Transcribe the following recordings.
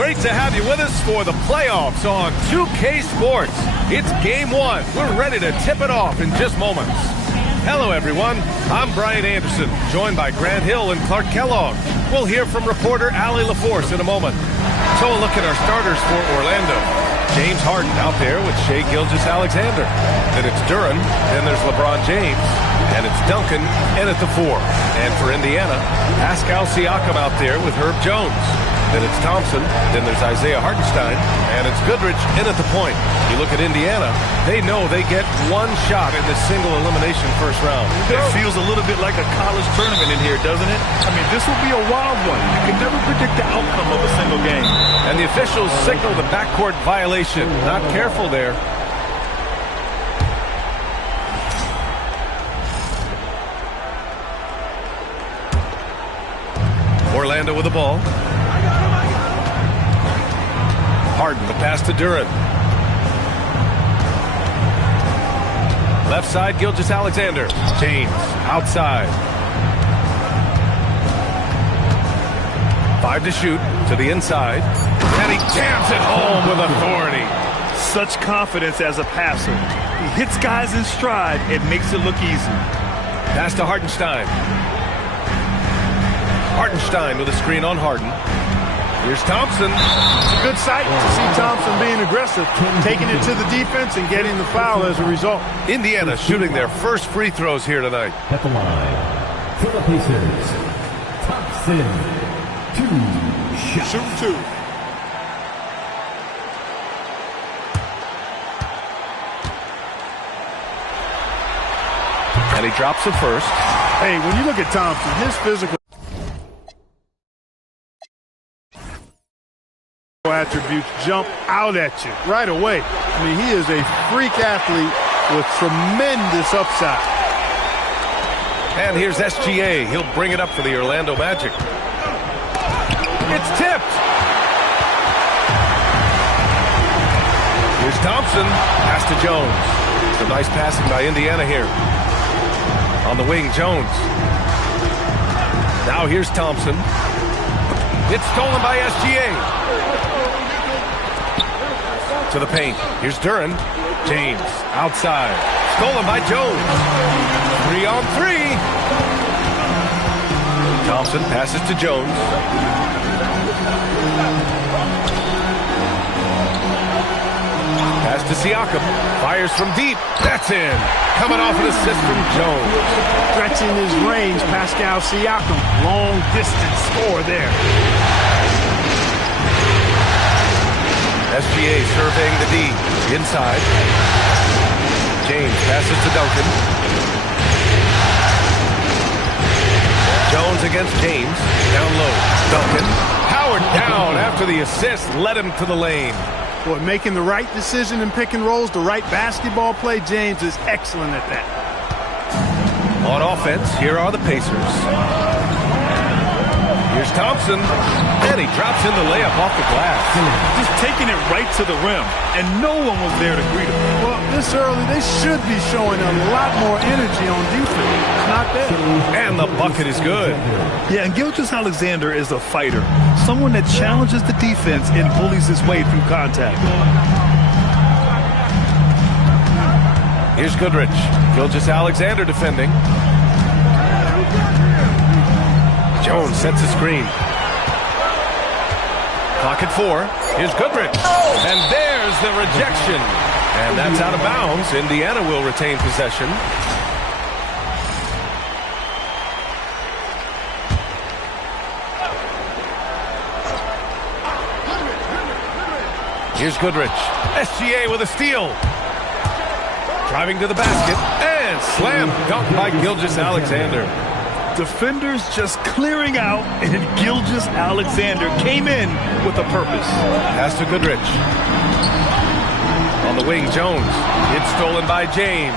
Great to have you with us for the playoffs on 2K Sports. It's game one. We're ready to tip it off in just moments. Hello, everyone. I'm Brian Anderson, joined by Grant Hill and Clark Kellogg. We'll hear from reporter Allie LaForce in a moment. So a look at our starters for Orlando. James Harden out there with Shai Gilgeous-Alexander. Then it's Duren. Then there's LeBron James. And it's Duncan in at the 4. And for Indiana, Pascal Siakam out there with Herb Jones. Then it's Thompson. Then there's Isaiah Hartenstein. And it's Goodrich in at the point. You look at Indiana, they know they get one shot in this single elimination first round. It feels a little bit like a college tournament in here, doesn't it? I mean, this will be a wild one. You can never predict the outcome of a single game. And the officials signal the backcourt violation. Not careful there. Orlando with the ball. Harden, the pass to Duren. Left side, Gilgeous-Alexander. James, outside. 5 to shoot, to the inside. And he jams it home with authority. Such confidence as a passer. He hits guys in stride. It makes it look easy. Pass to Hartenstein. Hartenstein with a screen on Harden. Here's Thompson. It's a good sight to see Thompson being aggressive, taking it to the defense and getting the foul as a result. Indiana shooting their first free throws here tonight. At the line, for the Pacers, Thompson, 2 shots. Shoot 2. And he drops the first. Hey, when you look at Thompson, his physical attributes jump out at you right away. I mean, he is a freak athlete with tremendous upside. And here's SGA. He'll bring it up for the Orlando Magic. It's tipped. Here's Thompson. Pass to Jones. Some nice passing by Indiana here. On the wing, Jones. Now here's Thompson. It's stolen by SGA. To the paint. Here's Duren. James outside. Stolen by Jones. 3 on 3. Thompson passes to Jones. Pass to Siakam. Fires from deep. That's in. Coming off an assist from Jones. Stretching his range, Pascal Siakam. Long distance score there. SGA surveying the D. Inside. James passes to Duncan. Jones against James. Down low. Duncan. Powered down after the assist led him to the lane. Boy, making the right decision in pick and rolls, the right basketball play, James is excellent at that. On offense, here are the Pacers. Here's Thompson, and he drops in the layup off the glass. Just taking it right to the rim, and no one was there to greet him. Well, this early, they should be showing a lot more energy on defense. It's not there. And the bucket is good. Yeah, and Gilgeous-Alexander is a fighter, someone that challenges the defense and bullies his way through contact. Here's Goodrich. Gilgeous-Alexander defending. Jones sets a screen. Clock at 4. Here's Goodrich. And there's the rejection. And that's out of bounds. Indiana will retain possession. Here's Goodrich. SGA with a steal. Driving to the basket. And slam dunk by Gilgeous-Alexander. Defenders just clearing out, and Gilgeous-Alexander came in with a purpose. Pass to Goodrich. On the wing, Jones. It's stolen by James.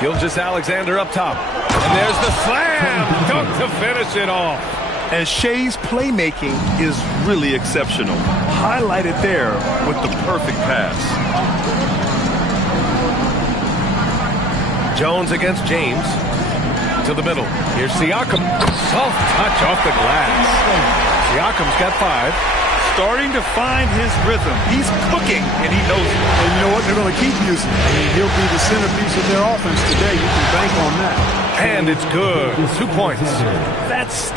Gilgeous-Alexander up top. And there's the slam dunk to finish it off. And Shai's playmaking is really exceptional. Highlighted there with the perfect pass. Jones against James. to the middle. Here's Siakam. Soft touch off the glass. Siakam's got 5. Starting to find his rhythm. He's cooking, and he knows it. And you know what? They're going to keep using him. I mean, he'll be the centerpiece of their offense today. You can bank on that. And it's good. 2 points. That's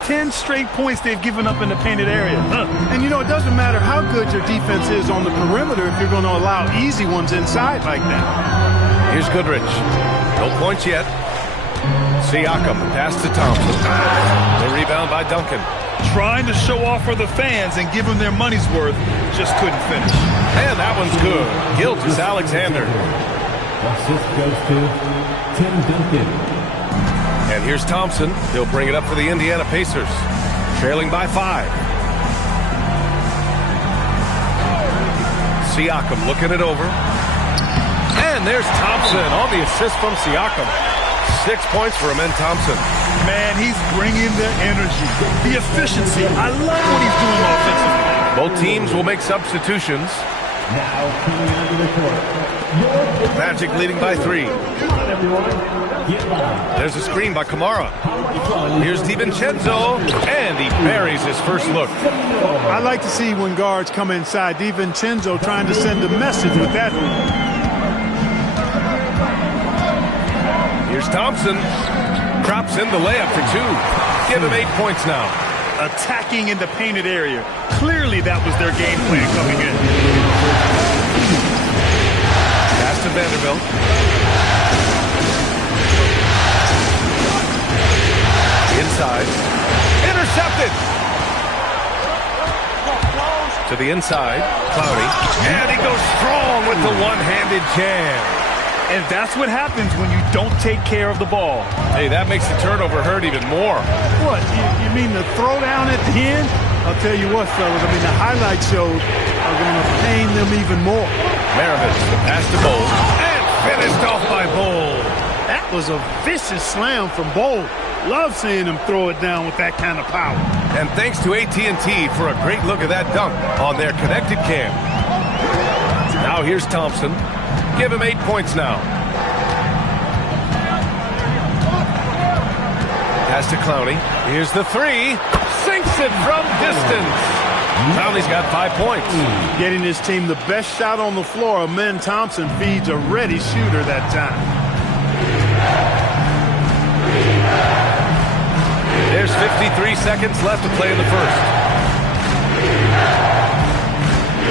10 straight points they've given up in the painted area. And, you know, it doesn't matter how good your defense is on the perimeter if you're going to allow easy ones inside like that. Here's Goodrich. No points yet. Siakam, pass to Thompson. The rebound by Duncan. Trying to show off for the fans and give them their money's worth, just couldn't finish. And that one's good. Gilgeous-Alexander. Assist goes to Tim Duncan. And here's Thompson. He'll bring it up for the Indiana Pacers. Trailing by 5. Siakam looking it over. And there's Thompson on the assist from Siakam. 6 points for Amen Thompson. Man, he's bringing the energy, the efficiency. I love what he's doing offensively. Both teams will make substitutions. Now coming onto the court. Magic leading by 3. Come on, everyone. Get live. There's a screen by Kamara. Here's DiVincenzo, and he buries his first look. I like to see when guards come inside. DiVincenzo trying to send a message with that. Here's Thompson. Drops in the layup for 2. Give him 8 points now. Attacking in the painted area. Clearly that was their game plan coming in. Pass to Vanderbilt. Inside. Intercepted. To the inside. Cloudy. And he goes strong with the one-handed jam. And that's what happens when you don't take care of the ball. Hey, that makes the turnover hurt even more. What, you mean the throwdown at the end? I'll tell you what, fellas, I mean, the highlight shows are going to pain them even more. Maravich, the pass to Bowl, and finished off by Bowl. That was a vicious slam from Bowl. Love seeing him throw it down with that kind of power. And thanks to AT&T for a great look at that dunk on their connected cam. Now here's Thompson. Give him 8 points now. Pass to Clowney. Here's the 3. Sinks it from distance. Clowney's got 5 points. Getting his team the best shot on the floor. Amen Thompson feeds a ready shooter that time. There's 53 seconds left to play in the first.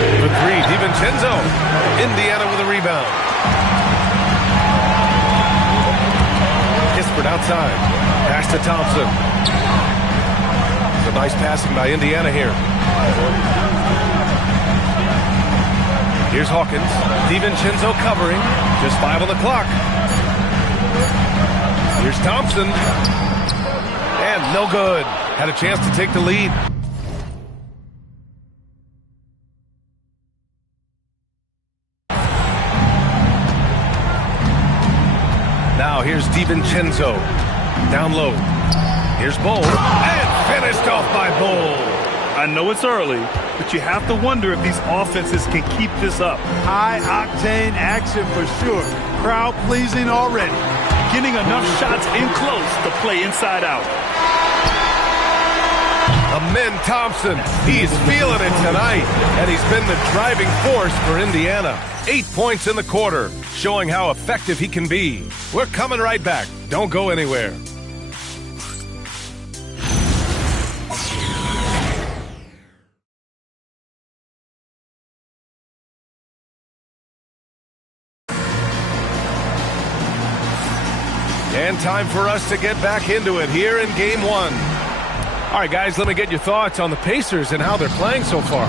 The 3, DiVincenzo. Indiana with a rebound. Kispert outside. Pass to Thompson. Some nice passing by Indiana here. Here's Hawkins. DiVincenzo covering. Just 5 on the clock. Here's Thompson. And no good. Had a chance to take the lead. Now here's DiVincenzo. Down low. Here's Bowl. And finished off by Bowl. I know it's early, but you have to wonder if these offenses can keep this up. High-octane action for sure. Crowd-pleasing already. Getting enough shots in close to play inside out. Amen Thompson, he's feeling it tonight, and he's been the driving force for Indiana. 8 points in the quarter, showing how effective he can be. We're coming right back. Don't go anywhere. And time for us to get back into it here in Game 1. All right, guys, let me get your thoughts on the Pacers and how they're playing so far.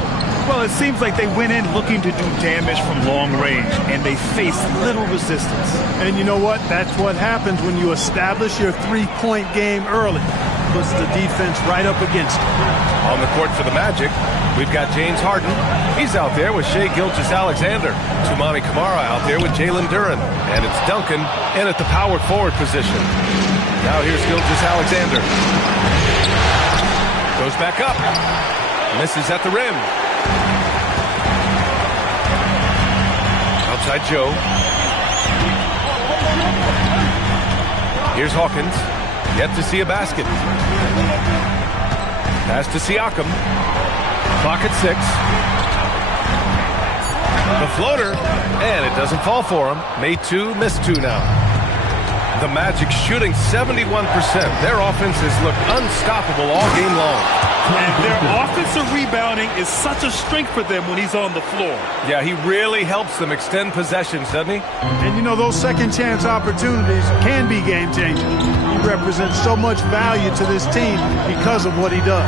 Well, it seems like they went in looking to do damage from long range, and they faced little resistance. And you know what? That's what happens when you establish your three-point game early. Puts the defense right up against it. On the court for the Magic, we've got James Harden. He's out there with Shai Gilgeous-Alexander. Toumani Camara out there with Jalen Duren. And it's Duncan in at the power forward position. Now here's Gilgeous-Alexander. Goes back up. Misses at the rim. Outside Joe. Here's Hawkins. Yet to see a basket. Pass to Siakam. Clock at 6. The floater, and it doesn't fall for him. Made 2, missed 2 now. The Magic shooting 71%. Their offense has looked unstoppable all game long. And their offensive rebounding is such a strength for them when he's on the floor. Yeah, he really helps them extend possessions, doesn't he? And you know, those second chance opportunities can be game changing. He represents so much value to this team because of what he does.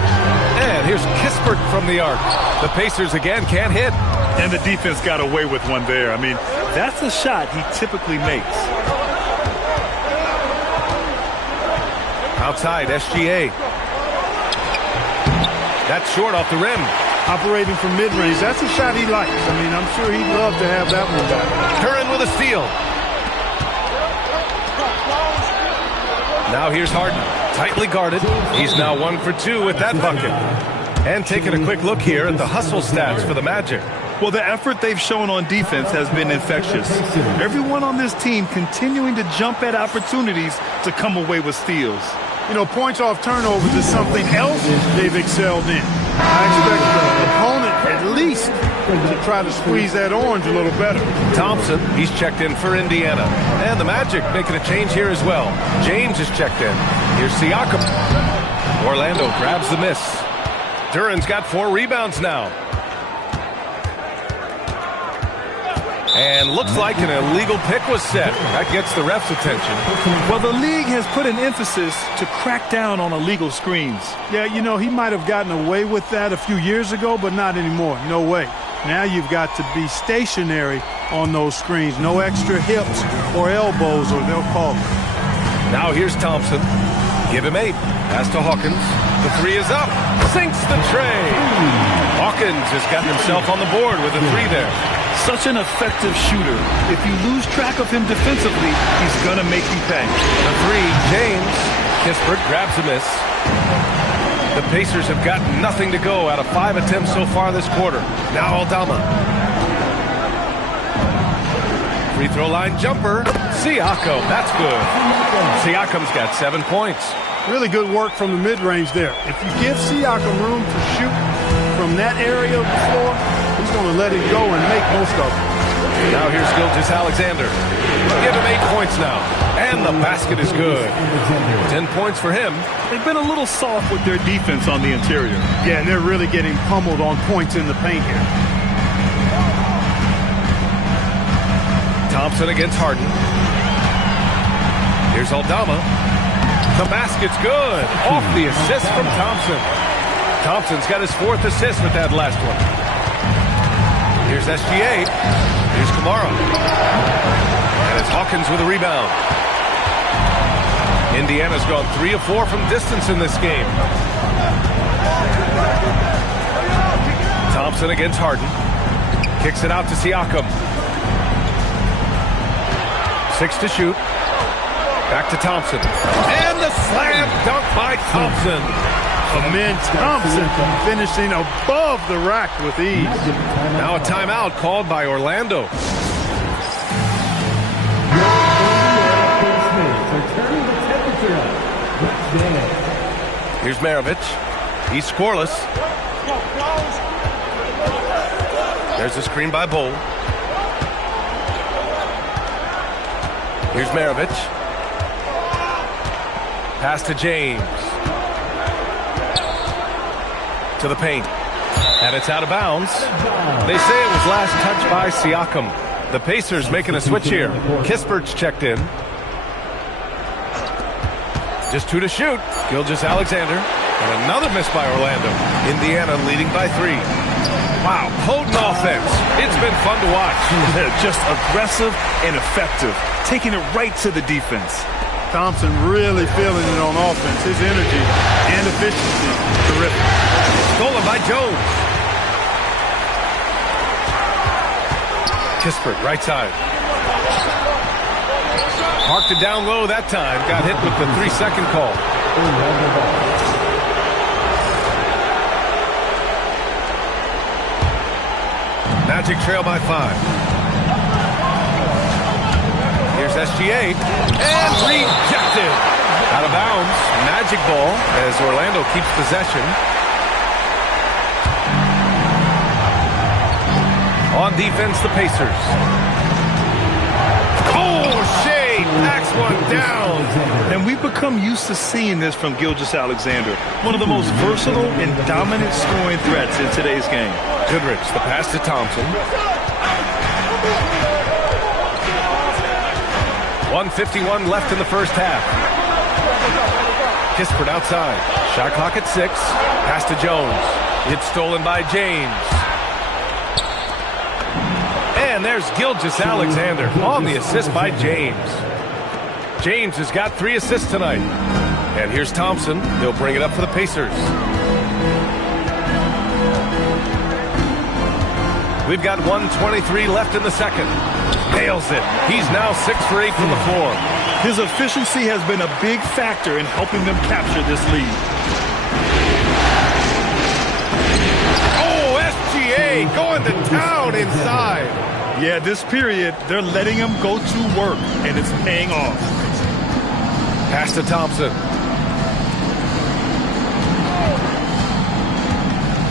And here's Kispert from the arc. The Pacers again can't hit. And the defense got away with one there. I mean, that's a shot he typically makes. Outside, SGA. That's short off the rim. Operating from mid-range, that's a shot he likes. I mean, I'm sure he'd love to have that one back. Curran with a steal. Now here's Harden. Tightly guarded. He's now 1 for 2 with that bucket. And taking a quick look here at the hustle stats for the Magic. Well, the effort they've shown on defense has been infectious. Everyone on this team continuing to jump at opportunities to come away with steals. You know, points off turnovers is something else they've excelled in. I expect the opponent at least to try to squeeze that orange a little better. Thompson, he's checked in for Indiana. And the Magic making a change here as well. James is checked in. Here's Siakam. Orlando grabs the miss. Duran's got 4 rebounds now. And looks like an illegal pick was set. That gets the ref's attention. Well, the league has put an emphasis to crack down on illegal screens. Yeah, you know, he might have gotten away with that a few years ago, but not anymore. No way. Now you've got to be stationary on those screens. No extra hips or elbows, or they'll call it. Now here's Thompson. Give him 8. Pass to Hawkins. The 3 is up. Sinks the tray. Hawkins has gotten himself on the board with a 3 there. Such an effective shooter. If you lose track of him defensively, he's going to make you pay. The 3, James. Kispert grabs a miss. The Pacers have got nothing to go out of 5 attempts so far this quarter. Now Aldama. Free throw line jumper. Siakam. That's good. Siakam's got 7 points. Really good work from the mid-range there. If you give Siakam room to shoot from that area of the floor, he's going to let it go and make most of it. Now here's Gilgeous-Alexander. Give him 8 points now. And the basket is good. 10 points for him. They've been a little soft with their defense on the interior. Yeah, and they're really getting pummeled on points in the paint here. Thompson against Harden. Here's Aldama. The basket's good. Off the assist from Thompson. Thompson's got his 4th assist with that last one. Here's SGA. Here's Kamara. And it's Hawkins with a rebound. Indiana's gone 3 of 4 from distance in this game. Thompson against Harden. Kicks it out to Siakam. 6 to shoot. Back to Thompson. And the slam dunk by Thompson. Amen. Thompson finishing above the rack with ease. Now a timeout called by Orlando. Here's Maravich. He's scoreless. There's a screen by Bull. Here's Maravich. Pass to James. To the paint. And it's out of bounds. They say it was last touched by Siakam. The Pacers making a switch here. Kispert's checked in. Just 2 to shoot. Gilgeous-Alexander. And another miss by Orlando. Indiana leading by 3. Wow, potent offense. It's been fun to watch. Just aggressive and effective. Taking it right to the defense. Thompson really feeling it on offense. His energy and efficiency, terrific. Stolen by Jones. Kispert, right side. Parked it down low that time. Got hit with the 3-second call. Magic trail by 5. Here's Here's SGA. And rejected. Out of bounds. Magic ball as Orlando keeps possession. On defense, the Pacers. Oh, Shai backs one down. And we've become used to seeing this from Gilgeous-Alexander, one of the most versatile and dominant scoring threats in today's game. Goodrich, the pass to Thompson. 1:51 left in the first half. Kispert outside. Shot clock at 6. Pass to Jones. It's stolen by James. And there's Gilgeous-Alexander on the assist by James. James has got 3 assists tonight. And here's Thompson. He'll bring it up for the Pacers. We've got 1:23 left in the second. Nails it. He's now 6 for 8 from the floor. His efficiency has been a big factor in helping them capture this lead. Oh, SGA going to town inside. Yeah, this period, they're letting him go to work, and it's paying off. Pass to Thompson.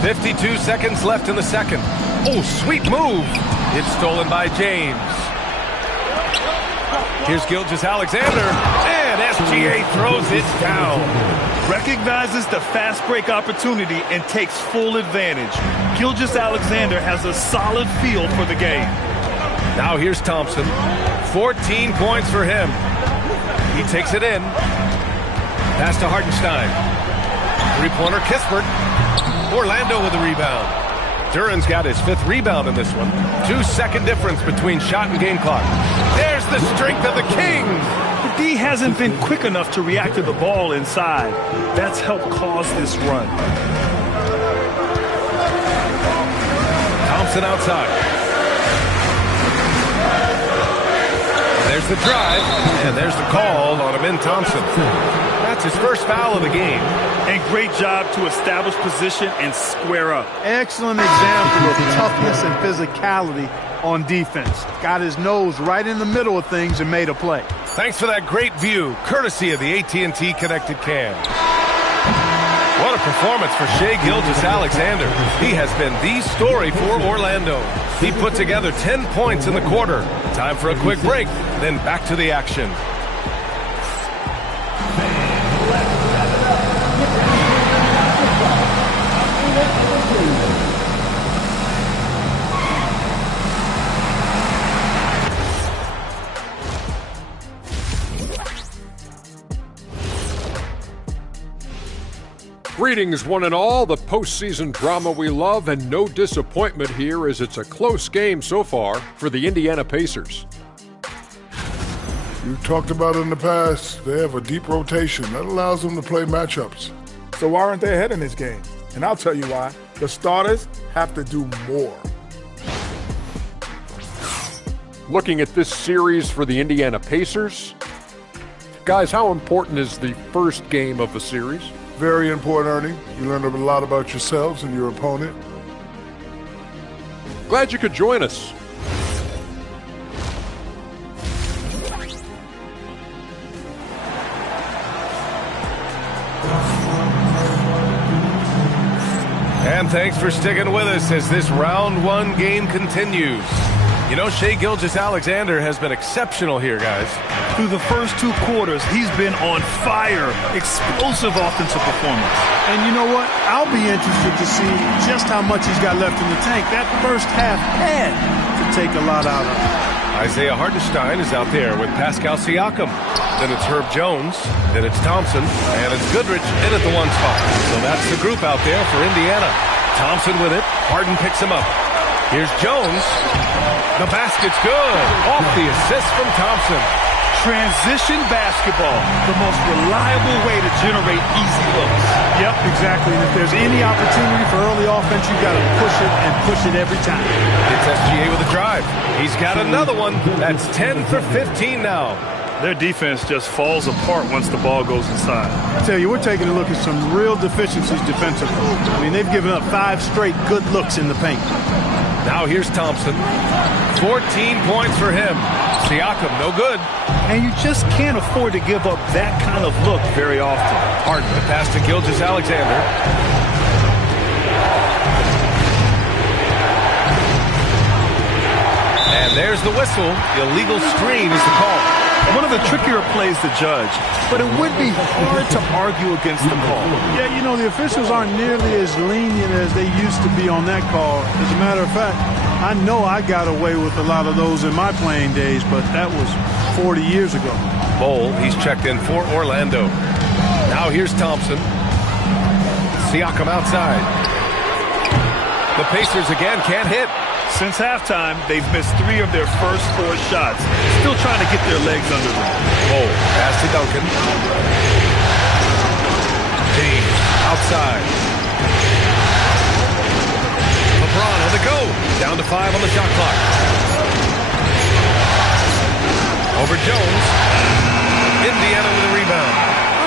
52 seconds left in the second. Oh, sweet move. It's stolen by James. Here's Gilgeous-Alexander, and SGA throws it down. Recognizes the fast break opportunity and takes full advantage. Gilgeous-Alexander has a solid feel for the game. Now here's Thompson. 14 points for him. He takes it in. Pass to Hartenstein. Three-pointer Kispert. Orlando with the rebound. Duran's got his 5th rebound in this one. 2-second difference between shot and game clock. There's the strength of the Kings. The D hasn't been quick enough to react to the ball inside. That's helped cause this run. Thompson outside. There's the drive, and there's the call on Amin Thompson. That's his first foul of the game. And great job to establish position and square up. Excellent example of toughness and physicality on defense. Got his nose right in the middle of things and made a play. Thanks for that great view, courtesy of the AT&T Connected Cam. What a performance for Shai Gilgeous-Alexander. He has been the story for Orlando. He put together 10 points in the quarter. Time for a quick break, then back to the action. Greetings, one and all. The postseason drama we love, and no disappointment here as it's a close game so far for the Indiana Pacers. You've talked about it in the past. They have a deep rotation that allows them to play matchups. So why aren't they ahead in this game? And I'll tell you why. The starters have to do more. Looking at this series for the Indiana Pacers, guys, how important is the first game of the series? Very important, Ernie. You learn a lot about yourselves and your opponent. Glad you could join us. And thanks for sticking with us as this round 1 game continues. You know, Shai Gilgeous-Alexander has been exceptional here, guys. Through the first 2 quarters, he's been on fire. Explosive offensive performance. And you know what? I'll be interested to see just how much he's got left in the tank. That first half had to take a lot out of him. Isaiah Hartenstein is out there with Pascal Siakam. Then it's Herb Jones. Then it's Thompson. And it's Goodrich in at the 1 spot. So that's the group out there for Indiana. Thompson with it. Harden picks him up. Here's Jones. The basket's good. Off the assist from Thompson. Transition basketball, the most reliable way to generate easy looks. Yep, exactly. And if there's any opportunity for early offense, you've got to push it and push it every time. It's SGA with a drive. He's got another one. That's 10 for 15 now. Their defense just falls apart once the ball goes inside. I tell you, we're taking a look at some real deficiencies defensively. I mean, they've given up 5 straight good looks in the paint. Now here's Thompson. 14 points for him. Siakam, no good. And you just can't afford to give up that kind of look very often. Harden, the pass to Gilgeous-Alexander. And there's the whistle. Illegal screen is the call. One of the trickier plays to judge, but it would be hard to argue against the call. Yeah, you know, the officials aren't nearly as lenient as they used to be on that call. As a matter of fact, I know I got away with a lot of those in my playing days, but that was 40 years ago. Bol, he's checked in for Orlando. Now here's Thompson. Siakam outside. The Pacers again can't hit. Since halftime, they've missed 3 of their first 4 shots. Still trying to get their legs under them. Bol, pass to Duncan. James, outside. LeBron on the go. Down to 5 on the shot clock. Over Jones. Indiana with a rebound.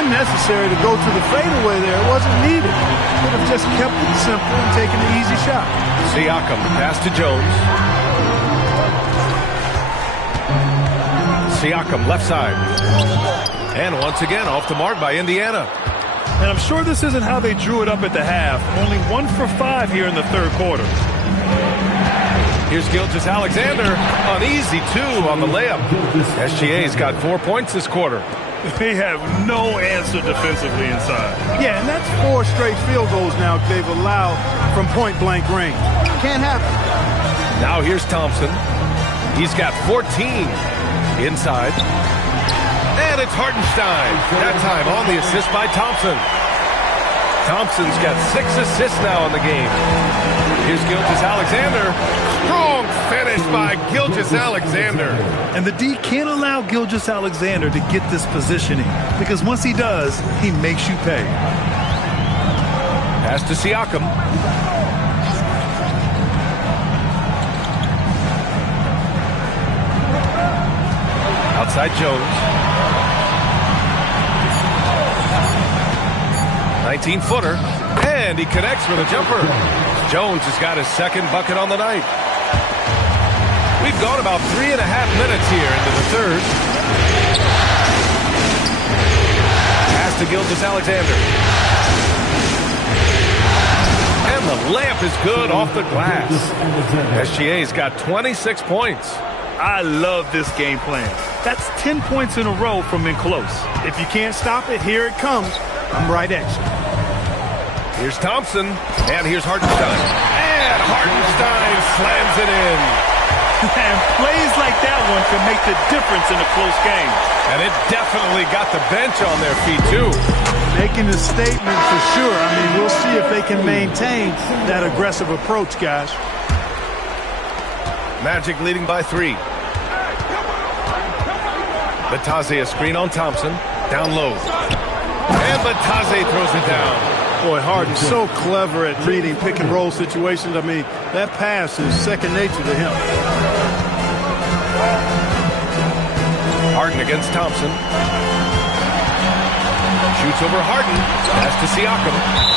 Unnecessary to go to the fadeaway there. It wasn't needed. Could have just kept it simple and taken an easy shot. Siakam, pass to Jones. Siakam, left side. And once again, off the mark by Indiana. And I'm sure this isn't how they drew it up at the half. Only 1 for 5 here in the third quarter. Here's Gilgeous-Alexander. An easy 2 on the layup. SGA's got 4 points this quarter. They have no answer defensively inside. Yeah, and that's 4 straight field goals now they've allowed from point-blank range. Can't happen. Now here's Thompson. He's got 14 inside. And it's Hartenstein. That time on the assist by Thompson. Thompson's got 6 assists now in the game. Here's Gilgeous-Alexander. Strong finish by Gilgeous-Alexander. And the D can't allow Gilgeous-Alexander to get this positioning, because once he does, he makes you pay. Pass to Siakam. Outside Jones. 19-footer. And he connects with a jumper. Jones has got his second bucket on the night. We've gone about 3.5 minutes here into the third. Pass to Gilgeous-Alexander. And the layup is good off the glass. SGA's got 26 points. I love this game plan. That's 10 points in a row from in close. If you can't stop it, here it comes. I'm right at you. Here's Thompson, and here's Hartenstein. And Hartenstein slams it in. And plays like that one can make the difference in a close game. And it definitely got the bench on their feet, too. Making a statement for sure. I mean, we'll see if they can maintain that aggressive approach, guys. Magic leading by 3. Batase a screen on Thompson. Down low. And Batase throws it down. Boy, Harden's so clever at reading pick-and-roll situations. I mean, that pass is second nature to him. Harden against Thompson. Shoots over Harden. Pass to Siakam.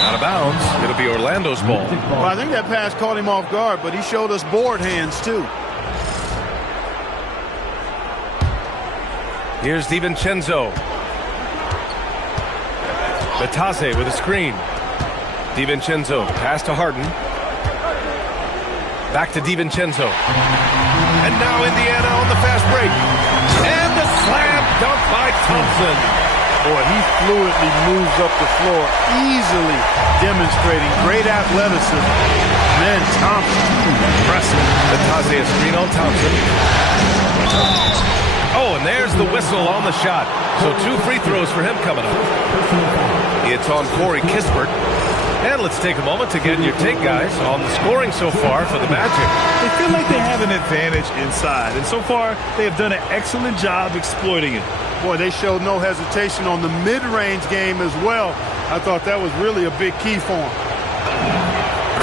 Out of bounds. It'll be Orlando's ball. Well, I think that pass caught him off guard, but he showed us board hands, too. Here's DiVincenzo. Batase with a screen. DiVincenzo, pass to Harden. Back to DiVincenzo. And now Indiana on the fast break. And the slam dunk by Thompson. Boy, he fluidly moves up the floor, easily demonstrating great athleticism. Man, Thompson, impressive. Batase a screen on Thompson. Oh, and there's the whistle on the shot. So 2 free throws for him coming up. It's on Corey Kispert. And let's take a moment to get your take, guys, on the scoring so far for the Magic. They feel like they have an advantage inside, and so far they have done an excellent job exploiting it. Boy, they showed no hesitation on the mid-range game as well. I thought that was really a big key for him.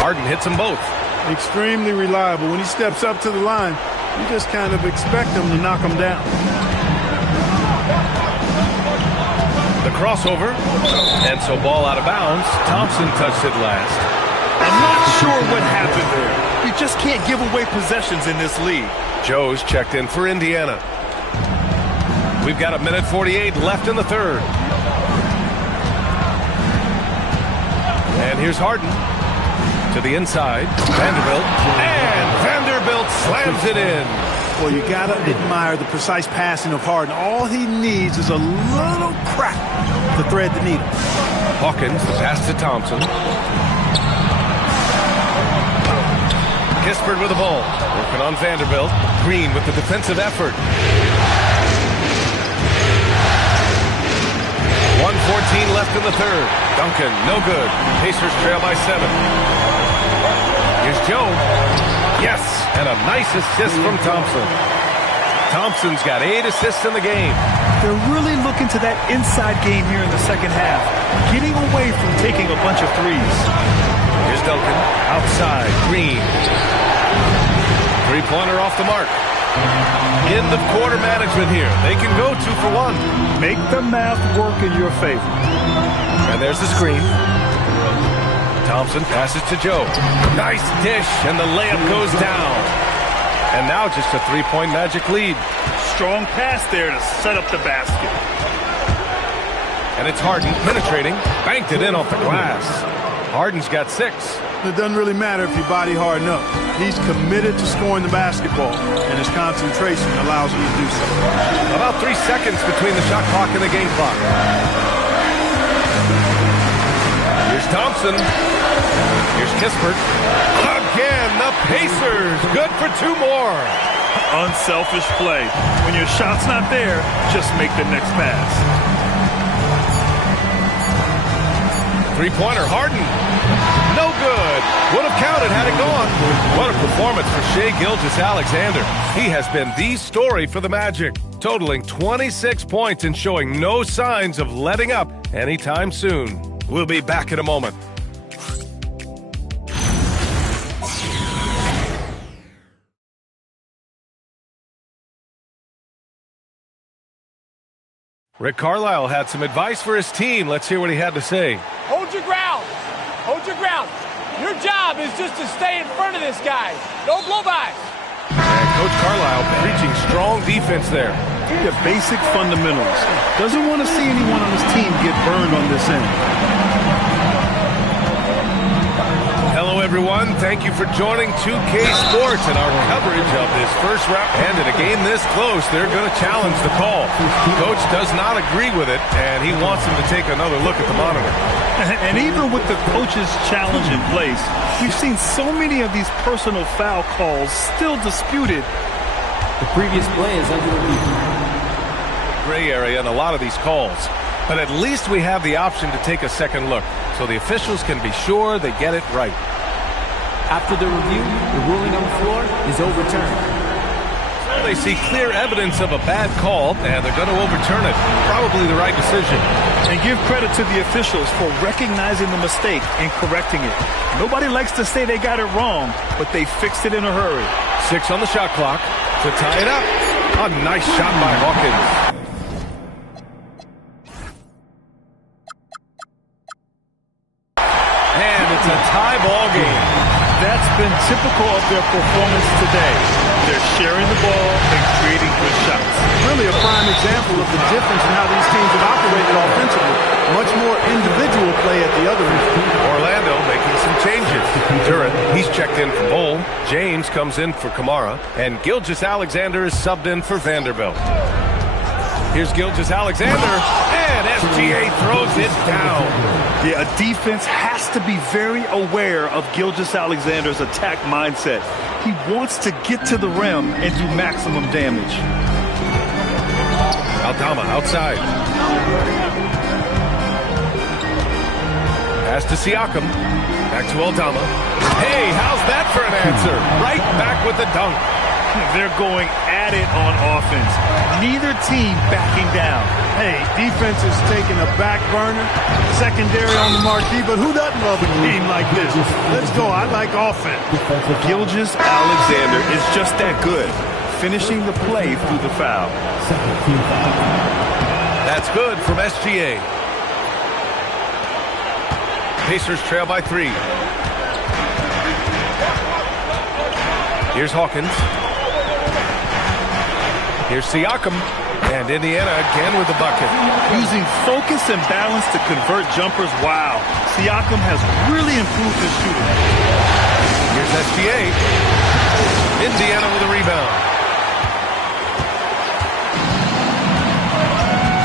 Harden hits them both. Extremely reliable. When he steps up to the line, you just kind of expect him to knock him down. The crossover, and so ball out of bounds. Thompson touched it last. I'm not sure what happened there. You just can't give away possessions in this league. Joe's checked in for Indiana. We've got 1:48 left in the third. And here's Harden to the inside. Vanderbilt. And Vanderbilt slams it in. Well, you got to admire the precise passing of Harden. All he needs is a little crack to thread the needle. Hawkins, the pass to Thompson. Kispert with the ball. Working on Vanderbilt. Green with the defensive effort. 1:14 left in the third. Duncan, no good. Pacers trail by 7. Here's Joe. Yes, and a nice assist from Thompson. Thompson's got 8 assists in the game. They're really looking to that inside game here in the second half, getting away from taking a bunch of threes. Here's Duncan. Outside. Green. Three-pointer off the mark. End of quarter management here. They can go 2 for 1. Make the math work in your favor. And there's the screen. Thompson passes to Joe. Nice dish, and the layup goes down. And now just a 3-point Magic lead. Strong pass there to set up the basket. And it's Harden penetrating. Banked it in off the glass. Harden's got 6. It doesn't really matter if you body Harden up. He's committed to scoring the basketball, and his concentration allows him to do so. About 3 seconds between the shot clock and the game clock. Here's Thompson. Here's Kispert. Again, the Pacers. Good for 2 more. Unselfish play. When your shot's not there, just make the next pass. Three-pointer, Harden. No good. Would have counted had it gone. What a performance for Shai Gilgeous-Alexander. He has been the story for the Magic, totaling 26 points and showing no signs of letting up anytime soon. We'll be back in a moment. Rick Carlisle had some advice for his team. Let's hear what he had to say. Hold your ground. Hold your ground. Your job is just to stay in front of this guy. No blow-bys. And Coach Carlisle preaching strong defense there. The basic fundamentals. Doesn't want to see anyone on his team get burned on this end. Hello, everyone. Thank you for joining 2K Sports and our coverage of this first round. And in a game this close, they're going to challenge the call. Coach does not agree with it, and he wants them to take another look at the monitor. And even with the coach's challenge in place, we've seen so many of these personal foul calls still disputed. The previous play is under the review. Gray area in a lot of these calls. But at least we have the option to take a second look, so the officials can be sure they get it right. After the review, the ruling on the floor is overturned. They see clear evidence of a bad call, and they're going to overturn it. Probably the right decision. And give credit to the officials for recognizing the mistake and correcting it. Nobody likes to say they got it wrong, but they fixed it in a hurry. 6 on the shot clock to tie it up. A nice shot by Hawkins. And it's a tie ball game. That's been typical of their performance today. They're sharing the ball and creating good shots. Really a prime example of the difference in how these teams have operated offensively. Much more individual play at the other end. Orlando making some changes. Durant, he's checked in for Bull. James comes in for Kamara. And Gilgeous-Alexander is subbed in for Vanderbilt. Here's Gilgeous-Alexander. And SGA throws it down. Yeah, a defense has to be very aware of Gilgeous-Alexander's attack mindset. He wants to get to the rim and do maximum damage. Aldama outside. Pass to Siakam. Back to Aldama. Hey, how's that for an answer? Right back with the dunk. They're going at it on offense. Neither team backing down. Hey, defense is taking a back burner, secondary on the marquee, but who doesn't love a team like this? Let's go. I like offense. Gilgeous-Alexander is just that good, finishing the play through the foul. That's good from SGA. Pacers trail by 3. Here's Hawkins. Here's Siakam. And Indiana again with the bucket. Using focus and balance to convert jumpers. Wow. Siakam has really improved his shooting. Here's SGA. Indiana with a rebound.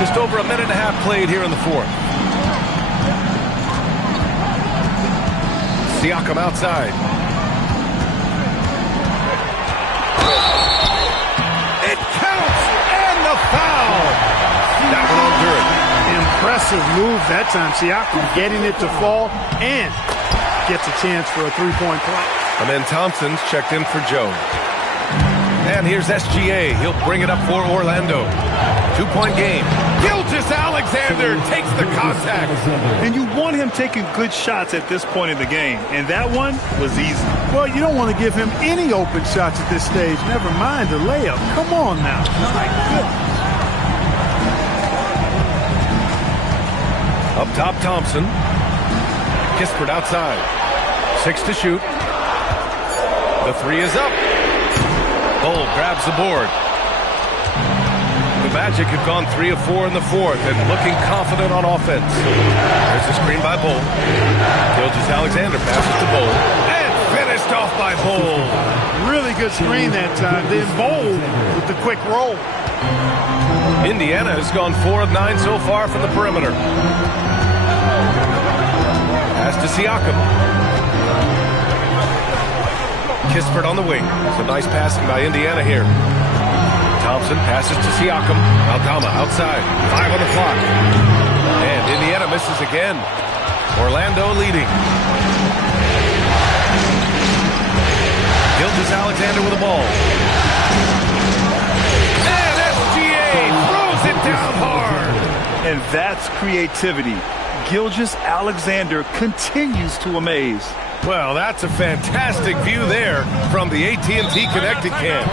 Just over a minute and a half played here in the fourth. Siakam outside. It counts! And the foul! That one on Durant. Impressive move that time. Siakam getting it to fall and gets a chance for a three-point play. And then Thompson's checked in for Joe. And here's SGA. He'll bring it up for Orlando. 2-point game. Gilgeous-Alexander takes the contact. And you want him taking good shots at this point in the game. And that one was easy. Well, you don't want to give him any open shots at this stage. Never mind the layup. Come on now. My goodness. Up top, Thompson. Kispert outside. 6 to shoot. The 3 is up. Bull grabs the board. The Magic have gone 3 of 4 in the fourth and looking confident on offense. There's the screen by Bull. Gilgeous-Alexander passes to Bull. And finished off by Bull. Really good screen that time. Then Bull with the quick roll. Indiana has gone 4 of 9 so far from the perimeter. Pass to Siakam. Kispert on the wing. Some nice passing by Indiana here. Thompson passes to Siakam. Aldama outside. 5 on the clock. And Indiana misses again. Orlando leading. Gilgeous-Alexander with the ball. And SGA throws it down hard. And that's creativity. Gilgeous-Alexander continues to amaze. Well, that's a fantastic view there from the AT&T Connected Camp.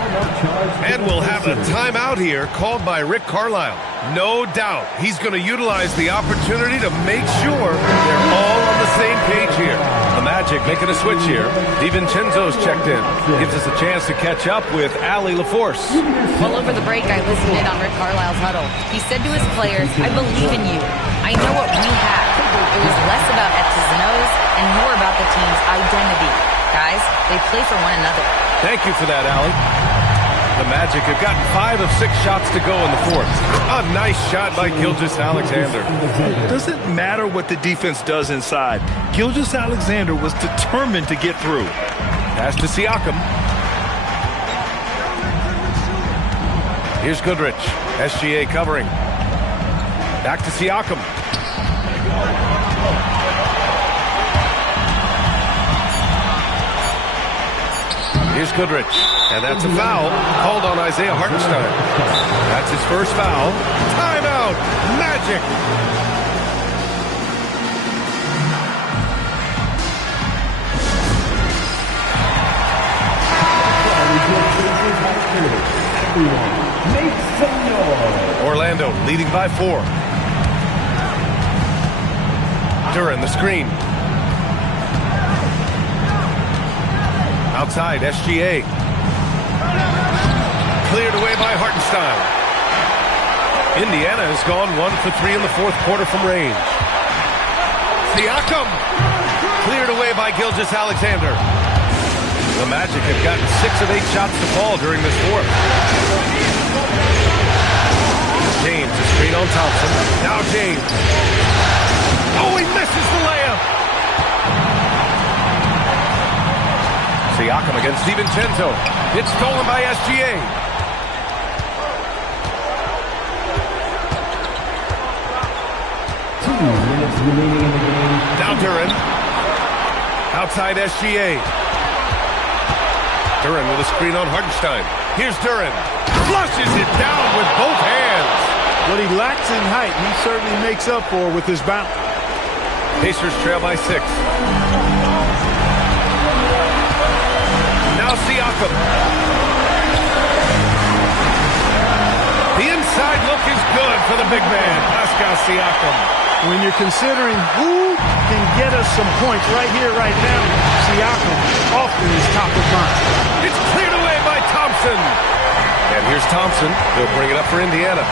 And we'll have a timeout here called by Rick Carlisle. No doubt he's going to utilize the opportunity to make sure they're all on the same page here. The Magic making a switch here. DiVincenzo's checked in. Gives us a chance to catch up with Allie LaForce. Well, over the break, I listened in on Rick Carlisle's huddle. He said to his players, I believe in you. I know what we have. It was less about X's and O's and more about the team's identity. Guys, they play for one another. Thank you for that, Allie. The Magic have gotten 5 of 6 shots to go in the fourth. A nice shot by Gilgeous-Alexander. It doesn't matter what the defense does inside. Gilgeous-Alexander was determined to get through. Pass to Siakam. Here's Goodrich. SGA covering. Back to Siakam. Here's Goodrich. And that's a foul called on Isaiah Hartenstein. That's his first foul. Timeout. Magic. Orlando leading by 4. Durant the screen. Outside, SGA. Cleared away by Hartenstein. Indiana has gone 1 for 3 in the fourth quarter from range. Siakam. Cleared away by Gilgeous-Alexander. The Magic have gotten 6 of 8 shots to fall during this fourth. James, a screen on Thompson. Now James. Oh, he misses the layup. Siakam against DiVincenzo. It's stolen by SGA. Remaining in the game. Now Durant. Outside SGA. Durant with a screen on Hartenstein. Here's Durant. Flushes it down with both hands. What he lacks in height, he certainly makes up for with his bounce. Pacers trail by 6. Now Siakam. The inside look is good for the big man, Pascal Siakam. When you're considering who can get us some points right here, right now, Siakam often is top of mind. It's cleared away by Thompson. And here's Thompson. He'll bring it up for Indiana.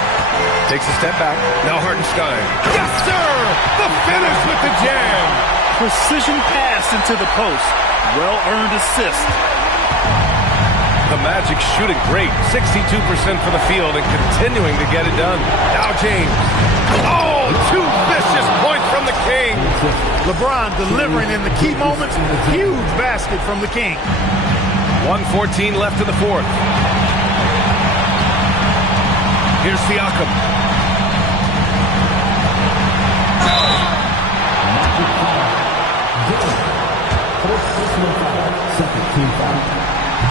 Takes a step back. Now Hartenstein. Yes, sir! The finish with the jam. Precision pass into the post. Well-earned assist. The Magic shooting great. 62% for the field and continuing to get it done. Now James. Oh, two vicious points from the King. LeBron delivering in the key moments. Huge basket from the King. 1:14 left in the fourth. Here's Siakam.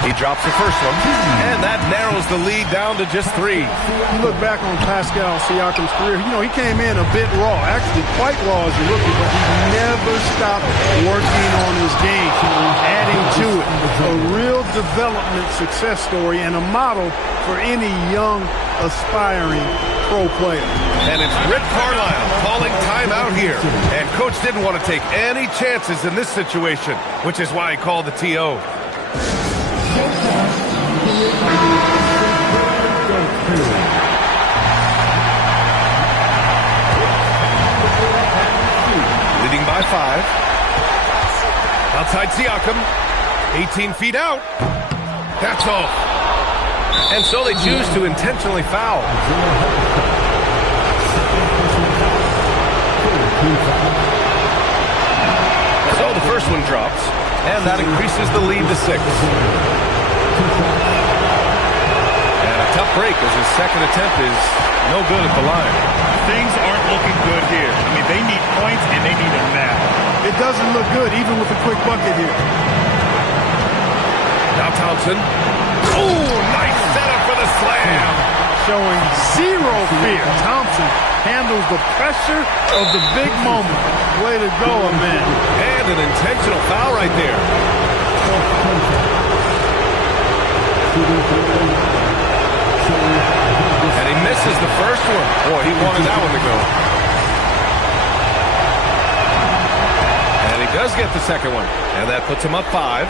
He drops the first one, and that narrows the lead down to just 3. You look back on Pascal Siakam's career, he came in a bit raw, actually quite raw as a rookie, but he never stopped working on his game, adding to it. A real development success story and a model for any young, aspiring pro player. And it's Rick Carlisle calling timeout here. And Coach didn't want to take any chances in this situation, which is why he called the TO. Leading by 5. Outside Siakam. 18 feet out. That's off. And so they choose to intentionally foul. So the first one drops, and that increases the lead to 6. And a tough break as his second attempt is no good at the line. Things aren't looking good here. I mean, they need points and they need them now. It doesn't look good, even with a quick bucket here. Now Thompson. Oh, nice setup for the slam. Showing zero fear. Thompson handles the pressure of the big moment. Way to go, man. And an intentional foul right there. And he misses the first one. Boy, he wanted that one to go. And he does get the second one. And that puts him up 5.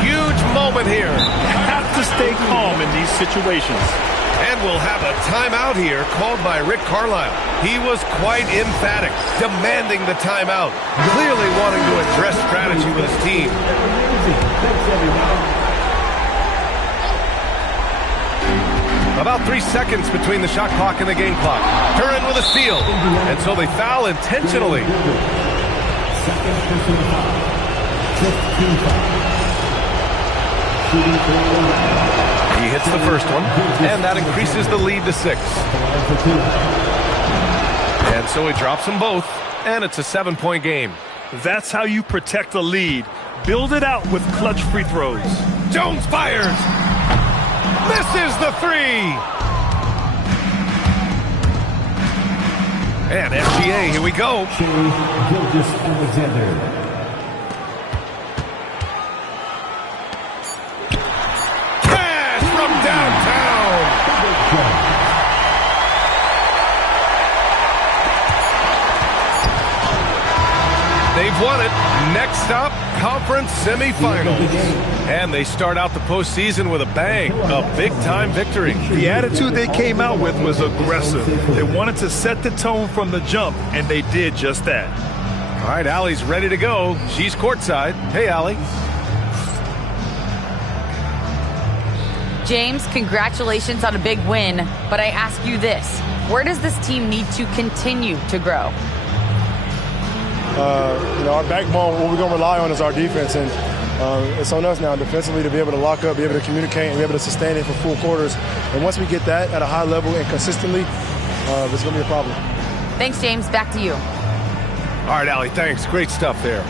Huge moment here. Have to stay calm in these situations. And we'll have a timeout here called by Rick Carlisle. He was quite emphatic, demanding the timeout, clearly wanting to address strategy with his team. About 3 seconds between the shot clock and the game clock. Curran with a steal. And so they foul intentionally. He hits the first one, and that increases the lead to 6. And so he drops them both, and it's a 7-point game. That's how you protect a lead. Build it out with clutch free throws. Jones fires. Misses the 3. And FGA, here we go. Alexander. They've won it. Next up, conference semifinals. And they start out the postseason with a bang, a big-time victory. The attitude they came out with was aggressive. They wanted to set the tone from the jump, and they did just that. All right, Allie's ready to go. She's courtside. Hey, Allie. James, congratulations on a big win, but I ask you this. Where does this team need to continue to grow? Our backbone, what we're going to rely on is our defense, and it's on us now defensively to be able to lock up, be able to communicate, and be able to sustain it for full quarters. And once we get that at a high level and consistently, it's going to be a problem. Thanks, James. Back to you. All right, Allie, thanks. Great stuff there.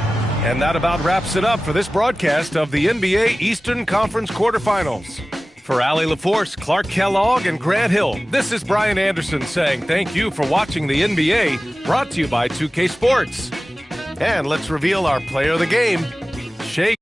And that about wraps it up for this broadcast of the NBA Eastern Conference quarterfinals. For Allie LaForce, Clark Kellogg, and Grant Hill, this is Brian Anderson saying thank you for watching the NBA, brought to you by 2K Sports. And let's reveal our player of the game, Shai.